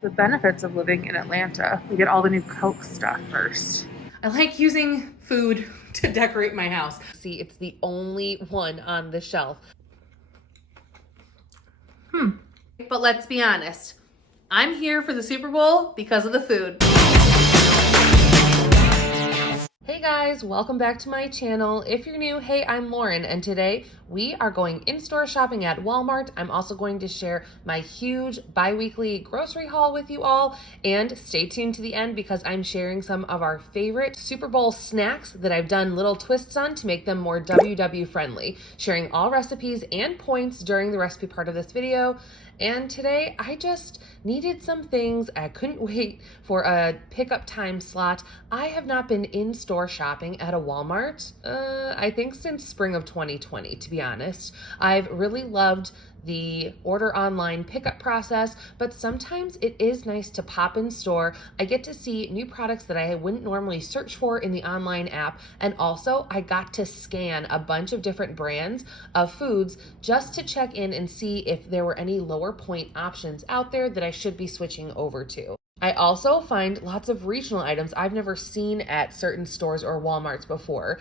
The benefits of living in Atlanta. We get all the new Coke stuff first. I like using food to decorate my house. See, it's the only one on the shelf. But let's be honest. I'm here for the Super Bowl because of the food. Hey guys, welcome back to my channel. If you're new, hey, I'm Lauren, and today we are going in-store shopping at Walmart. I'm also going to share my huge bi-weekly grocery haul with you all, and stay tuned to the end because I'm sharing some of our favorite Super Bowl snacks that I've done little twists on to make them more WW friendly, sharing all recipes and points during the recipe part of this video. And today I just needed some things. I couldn't wait for a pickup time slot. I have not been in store shopping at a Walmart, I think since spring of 2020, to be honest. I've really loved the order online pickup process, but sometimes it is nice to pop in store. I get to see new products that I wouldn't normally search for in the online app, and also I got to scan a bunch of different brands of foods just to check in and see if there were any lower point options out there that I should be switching over to. I also find lots of regional items I've never seen at certain stores or Walmarts before.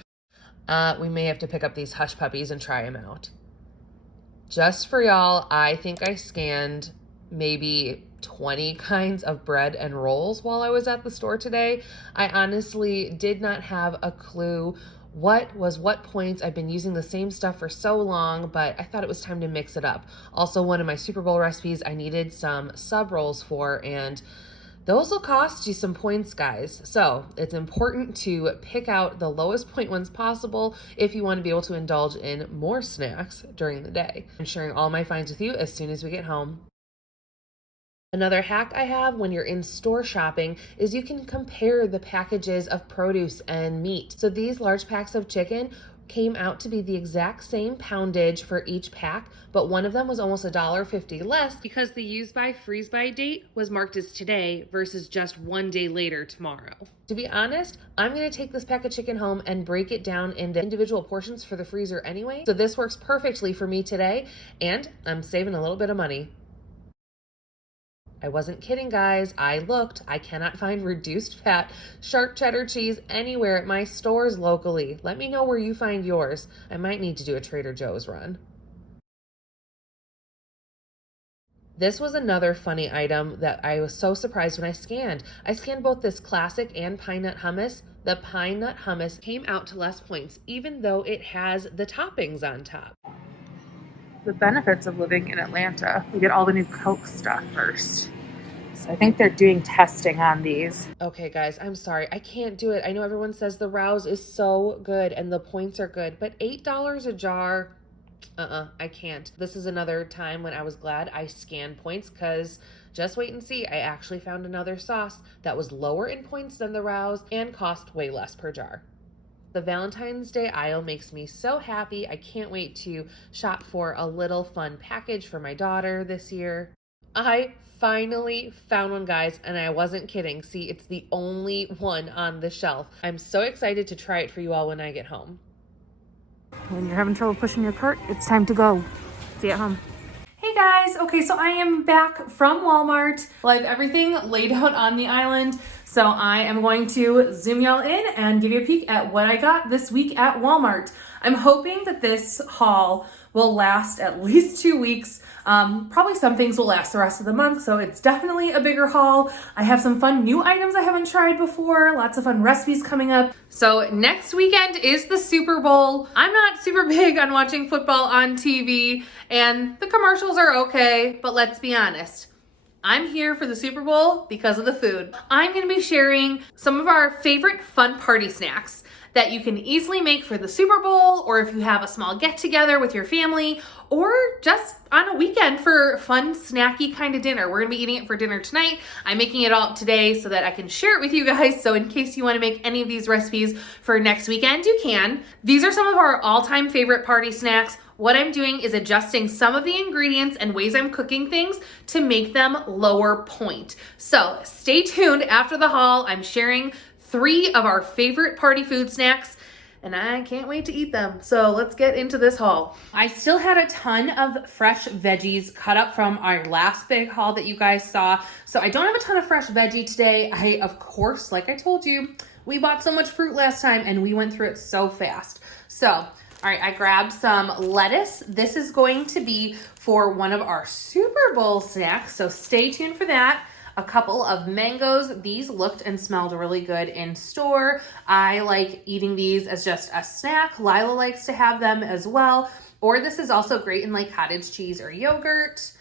We may have to pick up these hush puppies and try them out. Just for y'all, I think I scanned maybe 20 kinds of bread and rolls while I was at the store today. I honestly did not have a clue what was what points. I've been using the same stuff for so long, but I thought it was time to mix it up. Also, one of my Super Bowl recipes I needed some sub rolls for, and those will cost you some points, guys. So it's important to pick out the lowest point ones possible if you want to be able to indulge in more snacks during the day. I'm sharing all my finds with you as soon as we get home. Another hack I have when you're in store shopping is you can compare the packages of produce and meat. So these large packs of chicken came out to be the exact same poundage for each pack, but one of them was almost $1.50 less because the use by freeze by date was marked as today versus just 1 day later tomorrow. To be honest, I'm gonna take this pack of chicken home and break it down into individual portions for the freezer anyway, so this works perfectly for me today, and I'm saving a little bit of money. I wasn't kidding, guys. I looked. I cannot find reduced fat sharp cheddar cheese anywhere at my stores locally. Let me know where you find yours. I might need to do a Trader Joe's run. This was another funny item that I was so surprised when I scanned. I scanned both this classic and pine nut hummus. The pine nut hummus came out to less points, even though it has the toppings on top. The benefits of living in Atlanta. We get all the new Coke stuff first. So I think they're doing testing on these. Okay, guys, I'm sorry. I can't do it. I know everyone says the Rouse is so good and the points are good, but $8 a jar, I can't. This is another time when I was glad I scanned points because just wait and see. I actually found another sauce that was lower in points than the Rouse and cost way less per jar. The Valentine's Day aisle makes me so happy. I can't wait to shop for a little fun package for my daughter this year. I finally found one, guys, and I wasn't kidding. See, it's the only one on the shelf. I'm so excited to try it for you all when I get home. When you're having trouble pushing your cart, it's time to go. See you at home. Hey guys, okay, so I am back from Walmart. Well, I have everything laid out on the island, so I am going to zoom y'all in and give you a peek at what I got this week at Walmart. I'm hoping that this haul will last at least 2 weeks. Probably some things will last the rest of the month, so it's definitely a bigger haul. I have some fun new items I haven't tried before, lots of fun recipes coming up. So next weekend is the Super Bowl. I'm not super big on watching football on TV, and the commercials are okay, but let's be honest. I'm here for the Super Bowl because of the food. I'm gonna be sharing some of our favorite fun party snacks that you can easily make for the Super Bowl, or if you have a small get together with your family, or just on a weekend for fun snacky kind of dinner. We're gonna be eating it for dinner tonight. I'm making it all up today so that I can share it with you guys. So in case you wanna make any of these recipes for next weekend, you can. These are some of our all-time favorite party snacks. What I'm doing is adjusting some of the ingredients and ways I'm cooking things to make them lower point. So stay tuned. After the haul, I'm sharing 3 of our favorite party food snacks. and I can't wait to eat them. So let's get into this haul. I still had a ton of fresh veggies cut up from our last big haul that you guys saw. So I don't have a ton of fresh veggie today. I, of course, like I told you, we bought so much fruit last time and we went through it so fast. So, all right, I grabbed some lettuce. This is going to be for one of our Super Bowl snacks, so stay tuned for that. A couple of mangoes. These looked and smelled really good in store. I like eating these as just a snack. Lila likes to have them as well. Or this is also great in like cottage cheese or yogurt.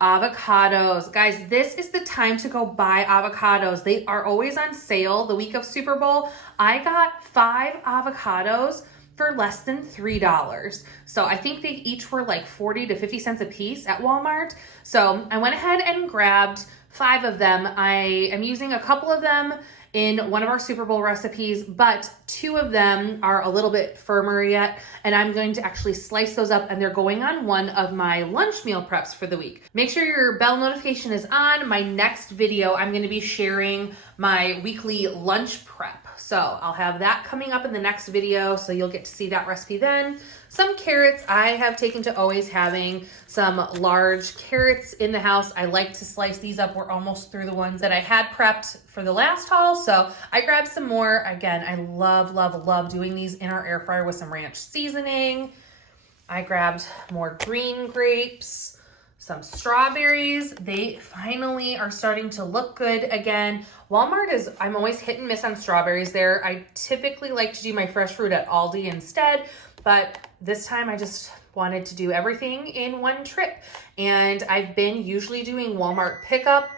Avocados. Guys, this is the time to go buy avocados. They are always on sale the week of Super Bowl. I got 5 avocados for less than $3. So I think they each were like 40 to 50 cents a piece at Walmart. So I went ahead and grabbed 5 of them. I am using a couple of them in one of our Super Bowl recipes, but 2 of them are a little bit firmer yet, and I'm going to actually slice those up, and they're going on one of my lunch meal preps for the week. Make sure your bell notification is on. My next video, I'm going to be sharing my weekly lunch prep. So I'll have that coming up in the next video, so you'll get to see that recipe then. Some carrots. I have taken to always having some large carrots in the house. I like to slice these up. We're almost through the ones that I had prepped for the last haul, so I grabbed some more. Again, I love, love, love doing these in our air fryer with some ranch seasoning. I grabbed more green grapes, some strawberries. They finally are starting to look good again. Walmart is, I'm always hit and miss on strawberries there. I typically like to do my fresh fruit at Aldi instead, but this time I just wanted to do everything in one trip. And I've been usually doing Walmart pickup.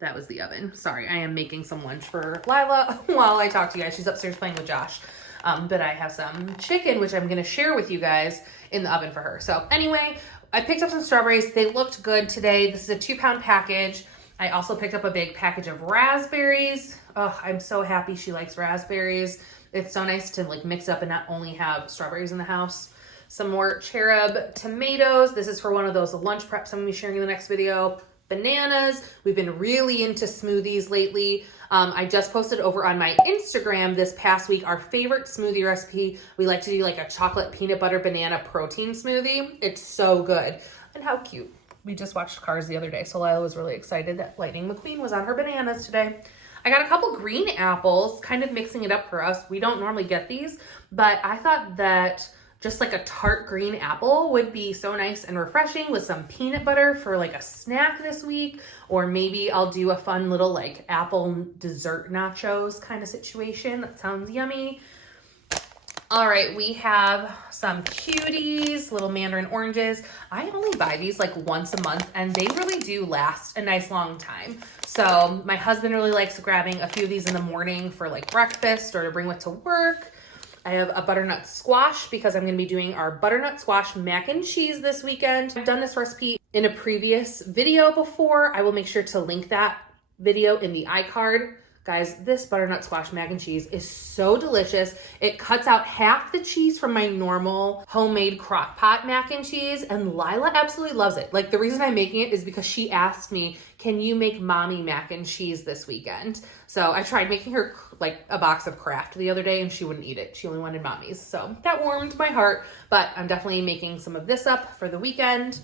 That was the oven. Sorry, I am making some lunch for Lila while I talk to you guys. She's upstairs playing with Josh. But I have some chicken, which I'm gonna share with you guys in the oven for her. So anyway, I picked up some strawberries. They looked good today. This is a 2-pound package. I also picked up a big package of raspberries. Oh, I'm so happy she likes raspberries. It's so nice to like mix up and not only have strawberries in the house. Some more cherub tomatoes. This is for one of those lunch preps I'm gonna be sharing in the next video. Bananas. We've been really into smoothies lately. I just posted over on my Instagram this past week our favorite smoothie recipe. We like to do like a chocolate peanut butter banana protein smoothie. It's so good. And how cute. We just watched Cars the other day, so Lila was really excited that Lightning McQueen was on her bananas today. I got a couple green apples, kind of mixing it up for us. We don't normally get these, but I thought that just like a tart green apple would be so nice and refreshing with some peanut butter for like a snack this week. Or maybe I'll do a fun little like apple dessert nachos kind of situation. That sounds yummy. All right, we have some cuties, little mandarin oranges. I only buy these like once a month and they really do last a nice long time. So my husband really likes grabbing a few of these in the morning for like breakfast or to bring with to work. I have a butternut squash because I'm going to be doing our butternut squash mac and cheese this weekend. I've done this recipe in a previous video before. I will make sure to link that video in the iCard. Guys, this butternut squash mac and cheese is so delicious. It cuts out half the cheese from my normal homemade crock pot mac and cheese, and Lila absolutely loves it. Like, the reason I'm making it is because she asked me, can you make mommy mac and cheese this weekend? So I tried making her like a box of Kraft the other day and she wouldn't eat it. She only wanted mommy's. So that warmed my heart, but I'm definitely making some of this up for the weekend.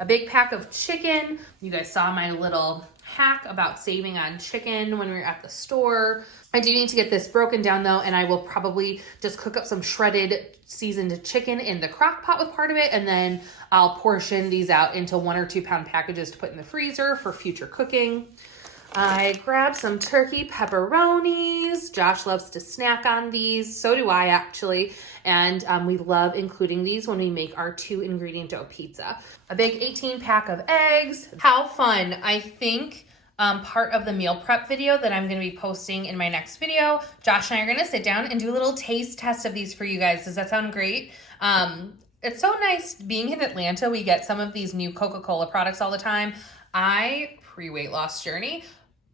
A big pack of chicken. You guys saw my little hack about saving on chicken when we were at the store. I do need to get this broken down though, and I will probably just cook up some shredded seasoned chicken in the crock pot with part of it, and then I'll portion these out into 1 or 2 pound packages to put in the freezer for future cooking. I grabbed some turkey pepperonis. Josh loves to snack on these. So do I actually. And we love including these when we make our 2-ingredient dough pizza. A big 18 pack of eggs. How fun. I think part of the meal prep video that I'm going to be posting in my next video, Josh and I are going to sit down and do a little taste test of these for you guys. Does that sound great? It's so nice being in Atlanta. We get some of these new Coca-Cola products all the time. I, pre-weight loss journey,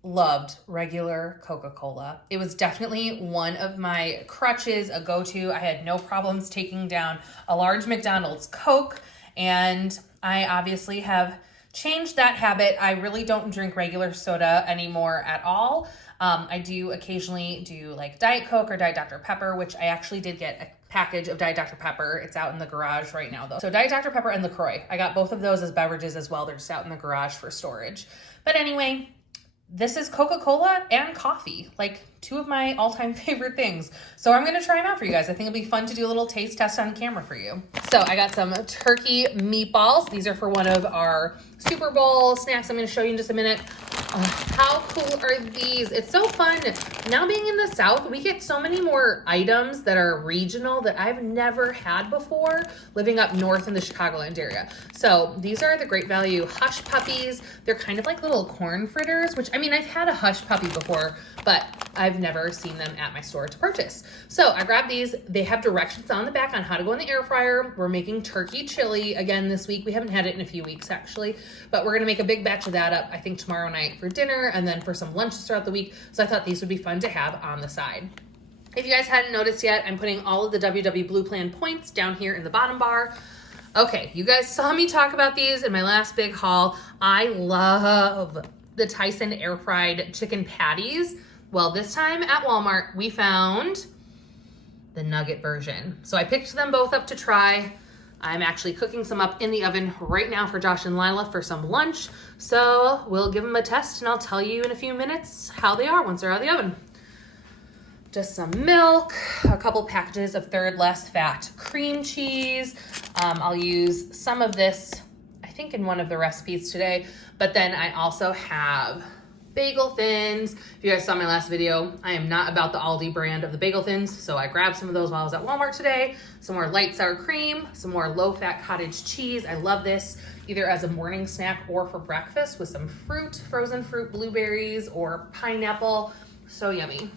loved regular Coca-Cola. It was definitely one of my crutches, a go-to. I had no problems taking down a large McDonald's Coke, and I obviously have changed that habit. I really don't drink regular soda anymore at all. I do occasionally do like Diet Coke or Diet Dr. Pepper, which I actually did get a package of Diet Dr. Pepper. It's out in the garage right now though. So Diet Dr. Pepper and LaCroix. I got both of those as beverages as well. They're just out in the garage for storage. But anyway, this is Coca-Cola and coffee, like two of my all-time favorite things. So I'm gonna try them out for you guys. I think it'll be fun to do a little taste test on camera for you. So I got some turkey meatballs. These are for one of our Super Bowl snacks I'm gonna show you in just a minute. How cool are these? It's so fun. Now being in the South, we get so many more items that are regional that I've never had before living up north in the Chicagoland area. So these are the Great Value Hush Puppies. They're kind of like little corn fritters, which I mean, I've had a Hush Puppy before, but I've never seen them at my store to purchase. So I grabbed these. They have directions on the back on how to go in the air fryer. We're making turkey chili again this week. We haven't had it in a few weeks actually, but we're gonna make a big batch of that up, I think tomorrow night for dinner and then for some lunches throughout the week. So I thought these would be fun to have on the side. If you guys hadn't noticed yet, I'm putting all of the WW Blue Plan points down here in the bottom bar. Okay, you guys saw me talk about these in my last big haul. I love the Tyson air fried chicken patties. Well, this time at Walmart, we found the nugget version. So I picked them both up to try. I'm actually cooking some up in the oven right now for Josh and Lila for some lunch. So we'll give them a test and I'll tell you in a few minutes how they are once they're out of the oven. Just some milk, a couple packages of third less fat cream cheese. I'll use some of this, I think in one of the recipes today, but then I also have bagel thins. If you guys saw my last video, I am not about the Aldi brand of the bagel thins, so I grabbed some of those while I was at Walmart today. Some more light sour cream, some more low-fat cottage cheese. I love this either as a morning snack or for breakfast with some fruit, frozen fruit, blueberries, or pineapple. So yummy.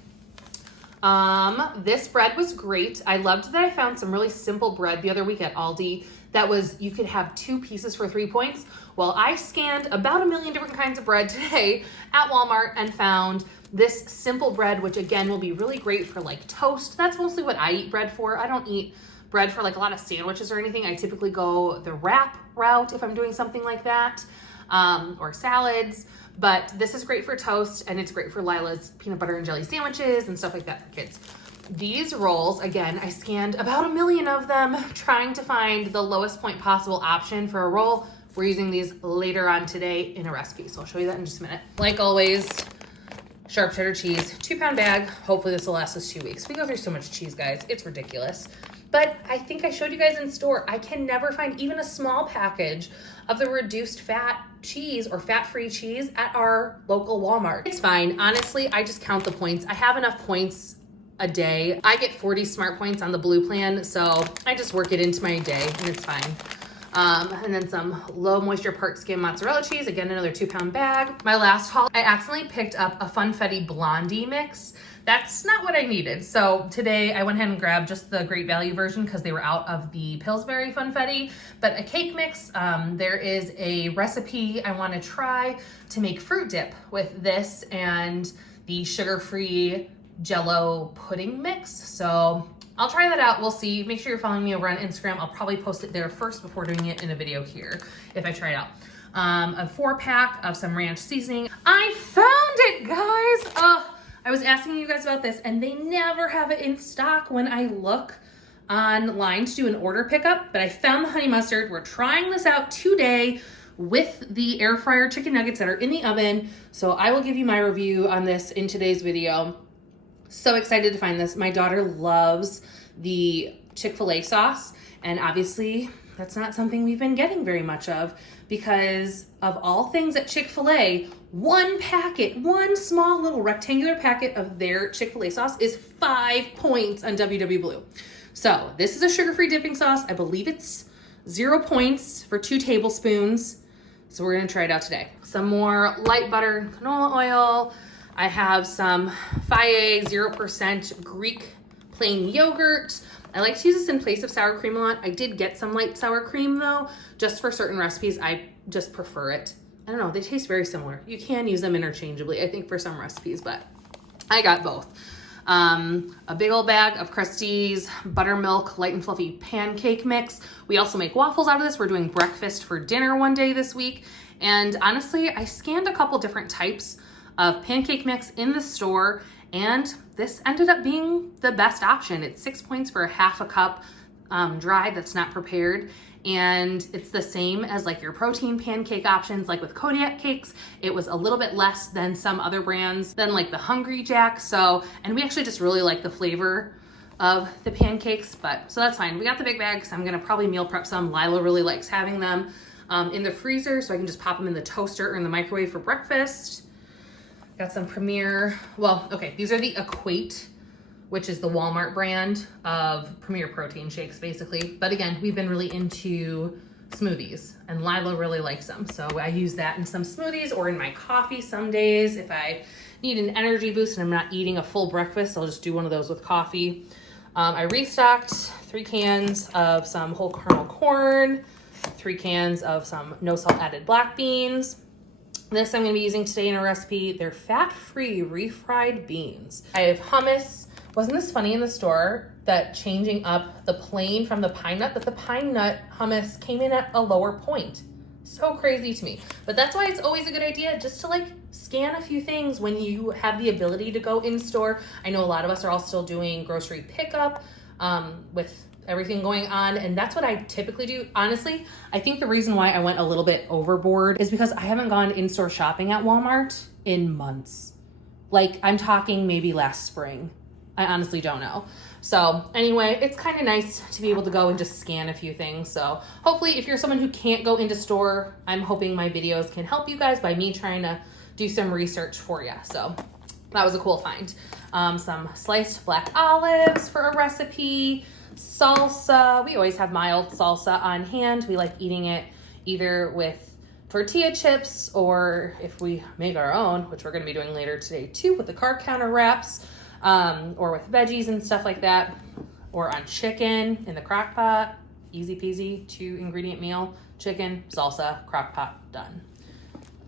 This bread was great. I loved that I found some really simple bread the other week at Aldi that was, you could have 2 pieces for 3 points. Well, I scanned about 1 million different kinds of bread today at Walmart and found this simple bread, which again will be really great for like toast. That's mostly what I eat bread for. I don't eat bread for like a lot of sandwiches or anything. I typically go the wrap route if I'm doing something like that, or salads. But this is great for toast and it's great for Lila's peanut butter and jelly sandwiches and stuff like that for kids. These rolls, again, I scanned about 1 million of them trying to find the lowest point possible option for a roll. We're using these later on today in a recipe, so I'll show you that in just a minute. Like always, sharp cheddar cheese, 2-pound bag. Hopefully this will last us 2 weeks. We go through so much cheese, guys. It's ridiculous. But I think I showed you guys in store, I can never find even a small package of the reduced fat cheese or fat-free cheese at our local Walmart. It's fine. Honestly, I just count the points. I have enough points a day. I get 40 smart points on the Blue Plan, so I just work it into my day and it's fine. And then some low moisture part skim mozzarella cheese, again, another 2-pound bag. My last haul, I accidentally picked up a Funfetti Blondie mix. That's not what I needed. So today I went ahead and grabbed just the Great Value version because they were out of the Pillsbury Funfetti, but a cake mix. There is a recipe I want to try to make fruit dip with this and the sugar-free Jello pudding mix. So I'll try that out. We'll see. Make sure you're following me over on Instagram. I'll probably post it there first before doing it in a video here if I try it out. A 4-pack of some ranch seasoning. I found it, guys. I was asking you guys about this and they never have it in stock when I look online to do an order pickup, but I found the honey mustard. We're trying this out today with the air fryer chicken nuggets that are in the oven. So I will give you my review on this in today's video. So excited to find this. My daughter loves the Chick-fil-A sauce, and obviously that's not something we've been getting very much of because of all things at Chick-fil-A, one small little rectangular packet of their Chick-fil-A sauce is 5 points on WW Blue. So this is a sugar-free dipping sauce. I believe it's 0 points for 2 tablespoons. So we're gonna try it out today. Some more light butter and canola oil. I have some Faye 0% Greek plain yogurt. I like to use this in place of sour cream a lot. I did get some light sour cream though, just for certain recipes. I just prefer it. I don't know, they taste very similar. You can use them interchangeably, I think, for some recipes, but I got both. A big old bag of Krusteaz buttermilk light and fluffy pancake mix. We also make waffles out of this. We're doing breakfast for dinner one day this week. And honestly, I scanned a couple different types of pancake mix in the store, and this ended up being the best option. It's 6 points for a half a cup dry that's not prepared. And it's the same as like your protein pancake options, like with Kodiak cakes. It was a little bit less than some other brands, than like the Hungry Jack. So, and we actually just really like the flavor of the pancakes, but so that's fine. We got the big bags. I'm gonna probably meal prep some. Lila really likes having them in the freezer, so I can just pop them in the toaster or in the microwave for breakfast. Got some Premier, well, okay, these are the Equate, which is the Walmart brand of Premier protein shakes, basically. But again, we've been really into smoothies, and Lila really likes them. So I use that in some smoothies or in my coffee some days. If I need an energy boost and I'm not eating a full breakfast, I'll just do one of those with coffee. I restocked 3 cans of some whole kernel corn, 3 cans of some no salt added black beans. This I'm gonna be using today in a recipe. They're fat-free refried beans. I have hummus. Wasn't this funny in the store that changing up the plain from the pine nut, that the pine nut hummus came in at a lower point? So crazy to me. But that's why it's always a good idea just to like scan a few things when you have the ability to go in store. I know a lot of us are all still doing grocery pickup with everything going on, and that's what I typically do. Honestly, I think the reason why I went a little bit overboard is because I haven't gone in-store shopping at Walmart in months. Like, I'm talking maybe last spring. I honestly don't know. So anyway, it's kind of nice to be able to go and just scan a few things. So hopefully if you're someone who can't go into store, I'm hoping my videos can help you guys by me trying to do some research for you. So that was a cool find. Some sliced black olives for a recipe, salsa. We always have mild salsa on hand. We like eating it either with tortilla chips, or if we make our own, which we're gonna be doing later today too, with the carb counter wraps. Or with veggies and stuff like that, or on chicken in the crock pot. Easy peasy, 2 ingredient meal, chicken, salsa, crock pot, done.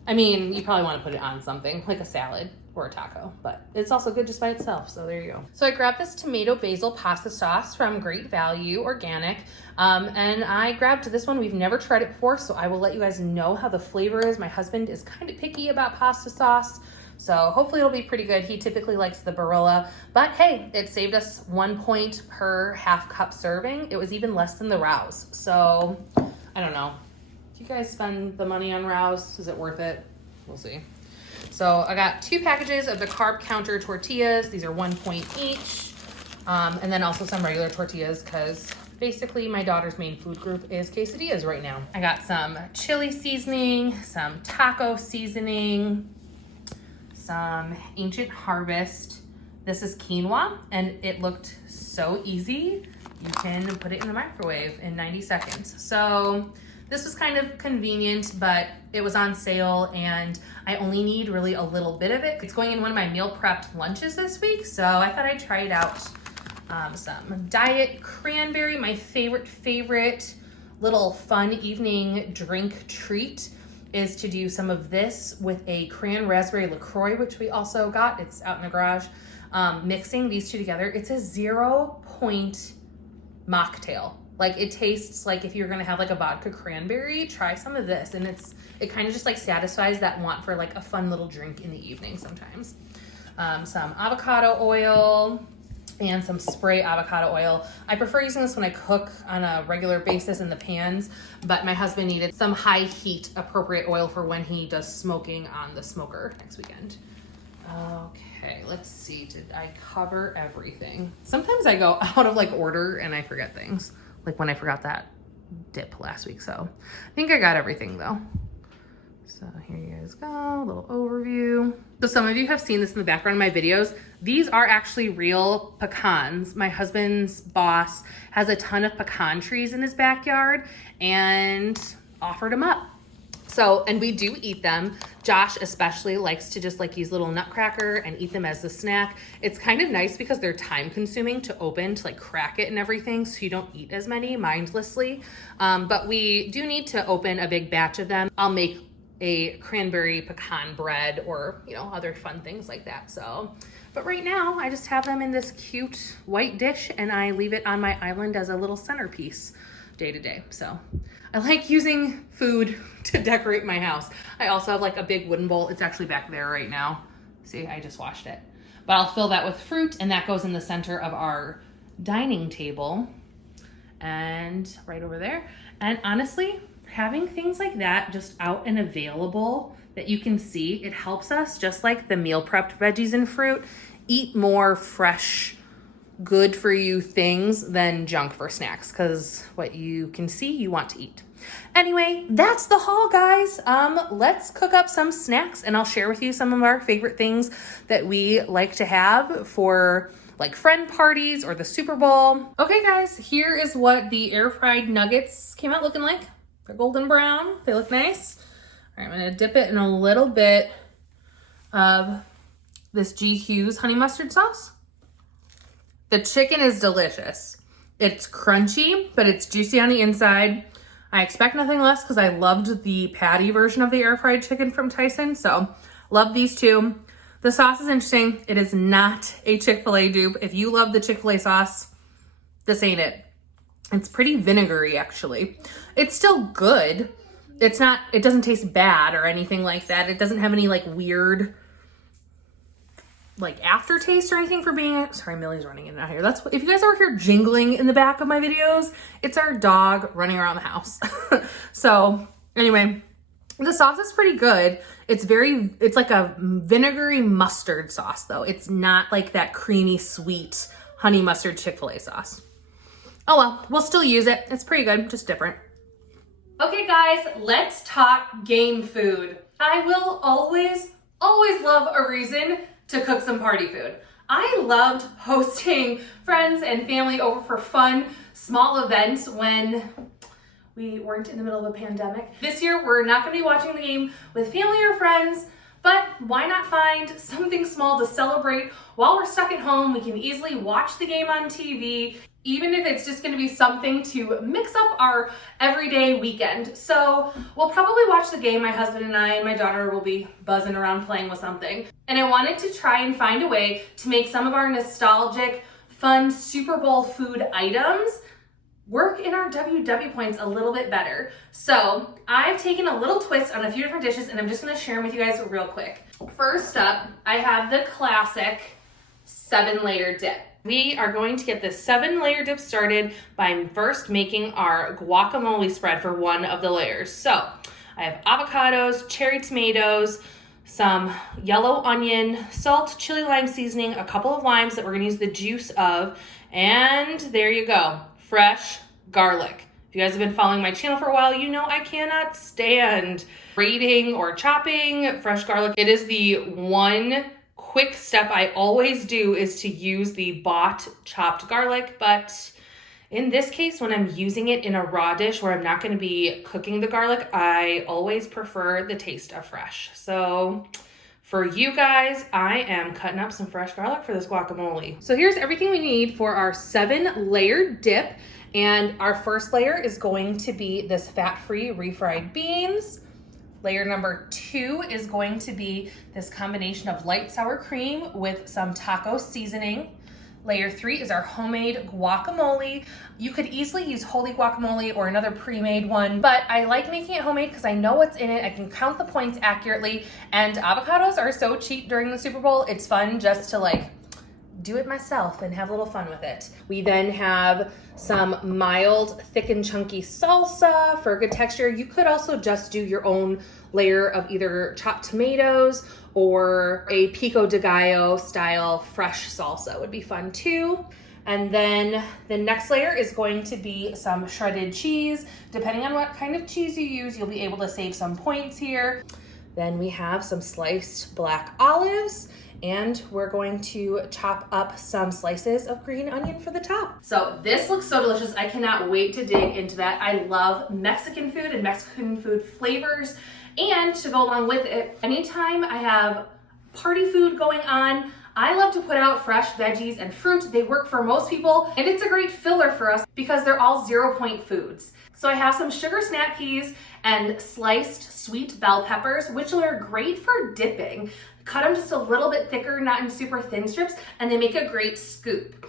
I mean, you probably want to put it on something like a salad or a taco, but it's also good just by itself, so there you go. So I grabbed this tomato basil pasta sauce from Great Value Organic, and I grabbed this one. We've never tried it before, so I will let you guys know how the flavor is. My husband is kind of picky about pasta sauce, so hopefully it'll be pretty good. He typically likes the Barilla, but hey, it saved us 1 point per half cup serving. It was even less than the Rouse. So I don't know. Do you guys spend the money on Rouse? Is it worth it? We'll see. So I got 2 packages of the carb counter tortillas. These are 1 point each. And then also some regular tortillas, because basically my daughter's main food group is quesadillas right now. I got some chili seasoning, some taco seasoning, some Ancient Harvest. This is quinoa, and it looked so easy. You can put it in the microwave in 90 seconds. So this was kind of convenient, but it was on sale, and I only need really a little bit of it. It's going in one of my meal prepped lunches this week, so I thought I'd try it out. Some diet cranberry, my favorite little fun evening drink treat is to do some of this with a cran raspberry LaCroix, which we also got. It's out in the garage. Mixing these 2 together, it's a 0 point mocktail. Like, it tastes like if you're gonna have like a vodka cranberry, try some of this. And it kind of just like satisfies that want for like a fun little drink in the evening sometimes. Some avocado oil and some spray avocado oil. I prefer using this when I cook on a regular basis in the pans, but my husband needed some high heat appropriate oil for when he does smoking on the smoker next weekend. Okay, let's see, did I cover everything? Sometimes I go out of like order and I forget things, like when I forgot that dip last week. So I think I got everything though. So here you guys go, a little overview. So some of you have seen this in the background of my videos. These are actually real pecans. My husband's boss has a ton of pecan trees in his backyard and offered them up. So, and we do eat them. Josh especially likes to just like use little nutcracker and eat them as a snack. It's kind of nice because they're time consuming to open, to like crack it and everything, so you don't eat as many mindlessly. But we do need to open a big batch of them. I'll make a cranberry pecan bread or, you know, other fun things like that. So, but right now I just have them in this cute white dish and I leave it on my island as a little centerpiece day to day. So I like using food to decorate my house. I also have like a big wooden bowl. It's actually back there right now. See, I just washed it. But I'll fill that with fruit, and that goes in the center of our dining table and right over there. And honestly, having things like that just out and available that you can see, it helps us, just like the meal prepped veggies and fruit, eat more fresh, good for you things than junk for snacks, because what you can see, you want to eat. Anyway, that's the haul, guys. Let's cook up some snacks, and I'll share with you some of our favorite things that we like to have for like friend parties or the Super Bowl. Okay, guys, here is what the air fried nuggets came out looking like. They're golden brown. They look nice. All right, I'm gonna dip it in a little bit of this GQ's honey mustard sauce. The chicken is delicious. It's crunchy, but it's juicy on the inside. I expect nothing less because I loved the patty version of the air fried chicken from Tyson, so love these two. The sauce is interesting. It is not a Chick-fil-A dupe. If you love the Chick-fil-A sauce, this ain't it. It's pretty vinegary, actually. It's still good. It doesn't taste bad or anything like that. It doesn't have any like weird like aftertaste or anything for being, sorry, Millie's running in and out here. That's what, if you guys ever hear jingling in the back of my videos, it's our dog running around the house. So anyway, the sauce is pretty good. It's like a vinegary mustard sauce though. It's not like that creamy, sweet honey mustard Chick-fil-A sauce. Oh well, we'll still use it. It's pretty good, just different. Okay guys, let's talk game food. I will always love a reason to cook some party food. I loved hosting friends and family over for fun, small events when we weren't in the middle of a pandemic. This year, we're not gonna be watching the game with family or friends, but why not find something small to celebrate while we're stuck at home? We can easily watch the game on TV, even if it's just gonna be something to mix up our everyday weekend. So we'll probably watch the game. My husband and I and my daughter will be buzzing around playing with something. And I wanted to try and find a way to make some of our nostalgic, fun Super Bowl food items work in our WW points a little bit better. So I've taken a little twist on a few different dishes and I'm just gonna share them with you guys real quick. First up, I have the classic 7-layer dip. We are going to get this 7-layer dip started by first making our guacamole spread for one of the layers. So I have avocados, cherry tomatoes, some yellow onion, salt, chili lime seasoning, a couple of limes that we're gonna use the juice of, and there you go, fresh garlic. If you guys have been following my channel for a while, you know I cannot stand grating or chopping fresh garlic. It is the one quick step I always do is to use the bought chopped garlic, but in this case, when I'm using it in a raw dish where I'm not gonna be cooking the garlic, I always prefer the taste of fresh. So for you guys, I am cutting up some fresh garlic for this guacamole. So here's everything we need for our 7-layer dip. And our first layer is going to be this fat-free refried beans. Layer number 2 is going to be this combination of light sour cream with some taco seasoning. Layer 3 is our homemade guacamole. You could easily use wholly guacamole or another pre-made one, but I like making it homemade because I know what's in it. I can count the points accurately, and avocados are so cheap during the Super Bowl. It's fun just to like do it myself and have a little fun with it. We then have some mild, thick and chunky salsa for good texture. You could also just do your own layer of either chopped tomatoes or a pico de gallo style fresh salsa would be fun too. And then the next layer is going to be some shredded cheese. Depending on what kind of cheese you use, you'll be able to save some points here. Then we have some sliced black olives, and we're going to chop up some slices of green onion for the top. So this looks so delicious. I cannot wait to dig into that. I love Mexican food and Mexican food flavors. And to go along with it, anytime I have party food going on, I love to put out fresh veggies and fruit. They work for most people, and it's a great filler for us because they're all 0-point foods. So I have some sugar snap peas and sliced sweet bell peppers, which are great for dipping. Cut them just a little bit thicker, not in super thin strips, and they make a great scoop.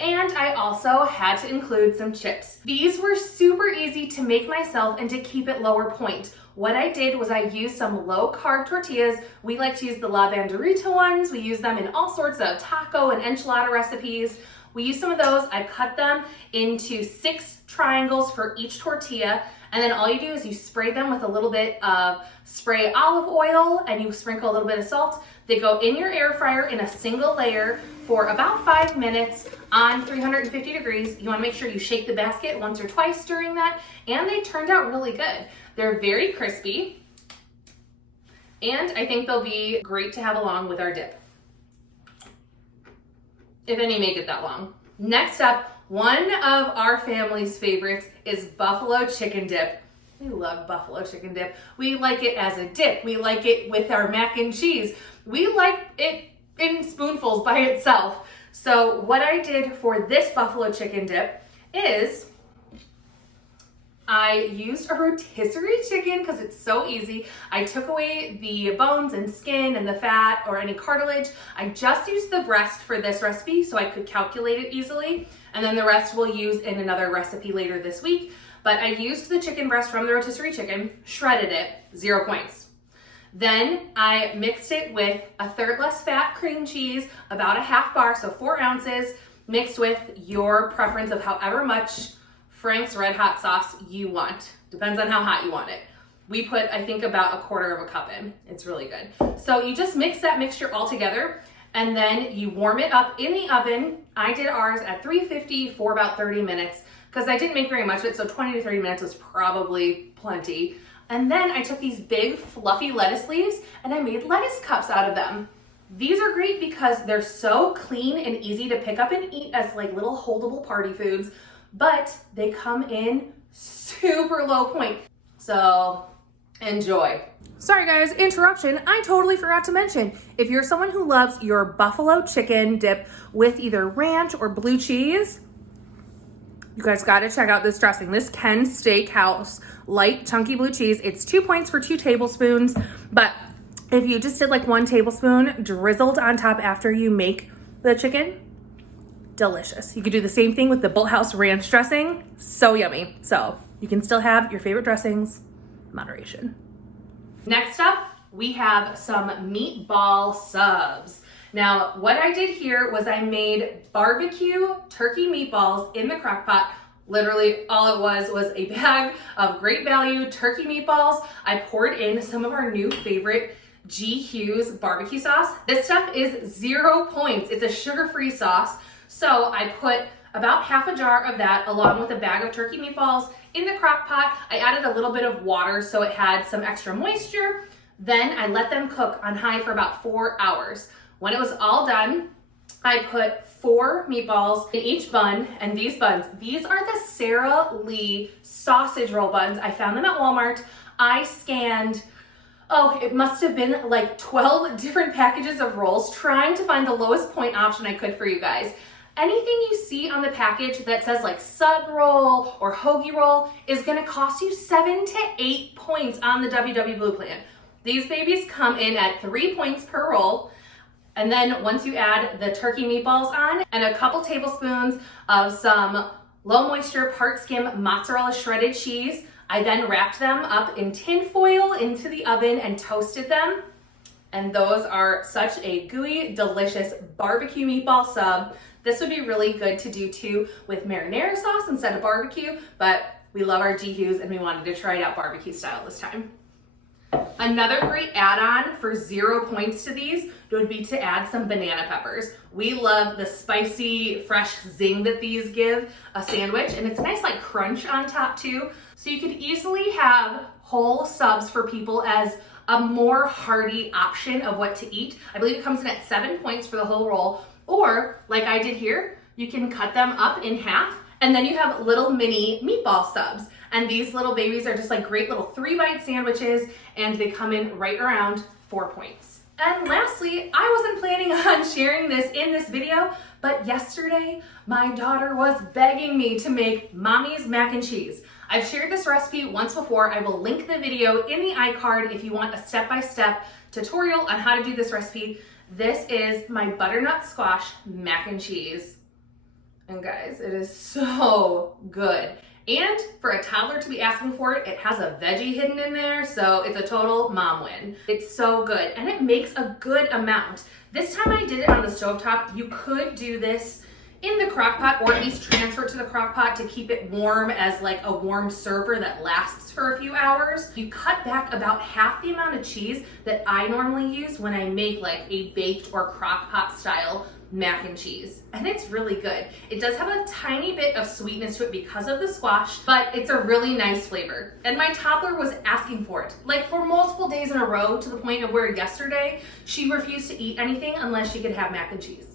And I also had to include some chips. These were super easy to make myself and to keep it lower point. What I did was I used some low carb tortillas. We like to use the La Banderita ones. We use them in all sorts of taco and enchilada recipes. We use some of those. I cut them into 6 triangles for each tortilla. And then all you do is you spray them with a little bit of spray olive oil and you sprinkle a little bit of salt. They go in your air fryer in a single layer for about 5 minutes on 350 degrees. You wanna make sure you shake the basket once or twice during that, and they turned out really good. They're very crispy, and I think they'll be great to have along with our dip, if any make it that long. Next up, one of our family's favorites is buffalo chicken dip. We love buffalo chicken dip. We like it as a dip. We like it with our mac and cheese. We like it in spoonfuls by itself. So what I did for this buffalo chicken dip is I used a rotisserie chicken because it's so easy. I took away the bones and skin and the fat or any cartilage. I just used the breast for this recipe so I could calculate it easily. And then the rest we'll use in another recipe later this week. But I used the chicken breast from the rotisserie chicken, shredded it, 0 points. Then I mixed it with a third less fat cream cheese, about a half bar, so 4 ounces, mixed with your preference of however much Frank's Red Hot sauce you want. Depends on how hot you want it. We put, I think, about 1/4 cup in. It's really good. So you just mix that mixture all together and then you warm it up in the oven. I did ours at 350 for about 30 minutes because I didn't make very much of it, so 20 to 30 minutes was probably plenty. And then I took these big fluffy lettuce leaves and I made lettuce cups out of them. These are great because they're so clean and easy to pick up and eat as like little holdable party foods, but they come in super low point. So enjoy. Sorry guys, interruption. I totally forgot to mention, if you're someone who loves your buffalo chicken dip with either ranch or blue cheese, you guys gotta check out this dressing. This Ken Steakhouse light chunky blue cheese. It's 2 points for 2 tablespoons, but if you just did like 1 tablespoon drizzled on top after you make the chicken, delicious. You could do the same thing with the Bolthouse ranch dressing. So yummy. So you can still have your favorite dressings in moderation. Next up, we have some meatball subs. Now, what I did here was I made barbecue turkey meatballs in the crock pot. Literally all it was a bag of great value turkey meatballs. I poured in some of our new favorite G. Hughes barbecue sauce. This stuff is 0 points. It's a sugar-free sauce. So I put about half a jar of that along with a bag of turkey meatballs in the crock pot. I added a little bit of water so it had some extra moisture. Then I let them cook on high for about 4 hours. When it was all done, I put 4 meatballs in each bun, and these buns, these are the Sara Lee sausage roll buns. I found them at Walmart. I scanned, it must have been like 12 different packages of rolls trying to find the lowest point option I could for you guys. Anything you see on the package that says like sub roll or hoagie roll is gonna cost you 7 to 8 points on the WW Blue Plan. These babies come in at 3 points per roll. And then once you add the turkey meatballs on and a couple tablespoons of some low moisture part skim mozzarella shredded cheese, I then wrapped them up in tin foil into the oven and toasted them. And those are such a gooey, delicious barbecue meatball sub. This would be really good to do too with marinara sauce instead of barbecue, but we love our G. Hughes and we wanted to try it out barbecue style this time. Another great add-on for 0 points to these would be to add some banana peppers. We love the spicy, fresh zing that these give a sandwich, and it's a nice like crunch on top too. So you could easily have whole subs for people as a more hearty option of what to eat. I believe it comes in at 7 points for the whole roll, or like I did here, you can cut them up in half, and then you have little mini meatball subs. And these little babies are just like great little 3-bite sandwiches, and they come in right around 4 points. And lastly, I wasn't planning on sharing this in this video, but yesterday my daughter was begging me to make mommy's mac and cheese. I've shared this recipe once before. I will link the video in the iCard if you want a step-by-step tutorial on how to do this recipe. This is my butternut squash mac and cheese. And guys, it is so good. And for a toddler to be asking for it, it has a veggie hidden in there, so it's a total mom win. It's so good, and it makes a good amount. This time I did it on the stovetop. You could do this in the crock pot, or at least transfer it to the crock pot to keep it warm as like a warm server that lasts for a few hours. You cut back about half the amount of cheese that I normally use when I make like a baked or crock pot style mac and cheese, and it's really good. It does have a tiny bit of sweetness to it because of the squash, but it's a really nice flavor. And my toddler was asking for it, like for multiple days in a row, to the point of where yesterday she refused to eat anything unless she could have mac and cheese.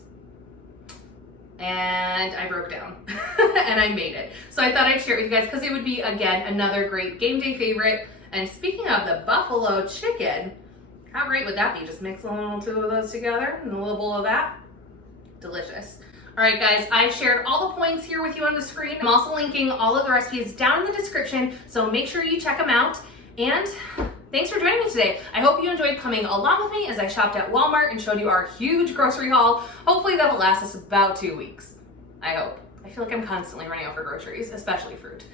And I broke down and I made it. So I thought I'd share it with you guys because it would be, again, another great game day favorite. And speaking of the buffalo chicken, how great would that be? Just mix a little two of those together and a little bowl of that. Delicious. All right, guys, I've shared all the points here with you on the screen. I'm also linking all of the recipes down in the description, so make sure you check them out. And thanks for joining me today. I hope you enjoyed coming along with me as I shopped at Walmart and showed you our huge grocery haul. Hopefully that'll last us about 2 weeks. I hope. I feel like I'm constantly running out for groceries, especially fruit.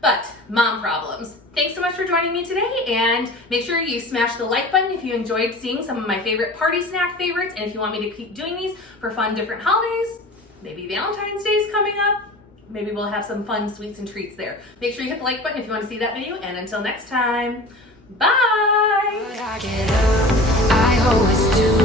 But mom problems. Thanks so much for joining me today, and make sure you smash the like button if you enjoyed seeing some of my favorite party snack favorites, and if you want me to keep doing these for fun different holidays. Maybe Valentine's Day is coming up. Maybe we'll have some fun sweets and treats there. Make sure you hit the like button if you want to see that video, and until next time, bye! I always do.